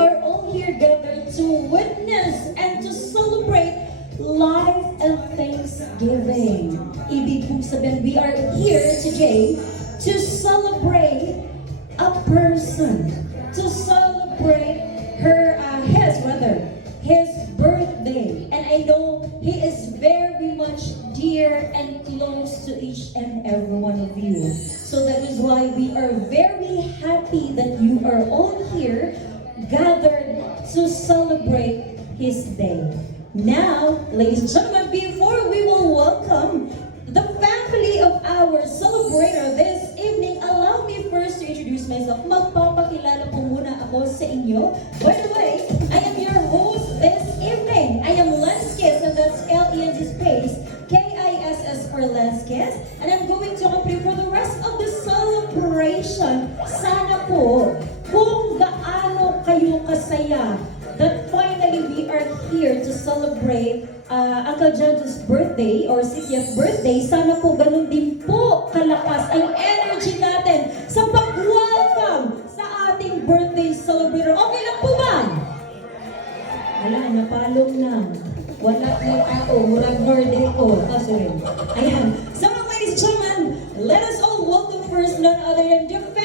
are all here gathered to witness and to celebrate life and Thanksgiving. Ibig pong sabihin, we are here today to celebrate a person, to celebrate his birthday. And I know he is very much dear and close to each and every one of you. So that is why we are very happy that you are all here gathered to celebrate his day. Now, ladies and gentlemen, before we will welcome the family of our celebrator this evening, allow me first to introduce myself. Magpapakilala po muna ako sa inyo. By the way, I am your host this evening. I am Lenskis, and that's L-E-N-G space, K-I-S-S for Lenskis. And I'm going to accompany for the rest of the celebration. Sana po, kung gaano kayo kasaya that finally we are here to celebrate Uncle John's birthday or 60th birthday. Sana po ganun din po kalakas ang energy natin sa pag-welcome sa ating birthday celebrator. Okay lang po ba? Wala, napalong lang. Wala yung ako, murag birthday ko. Sorry. Ayan. So ladies and gentlemen, let us all welcome first none other than the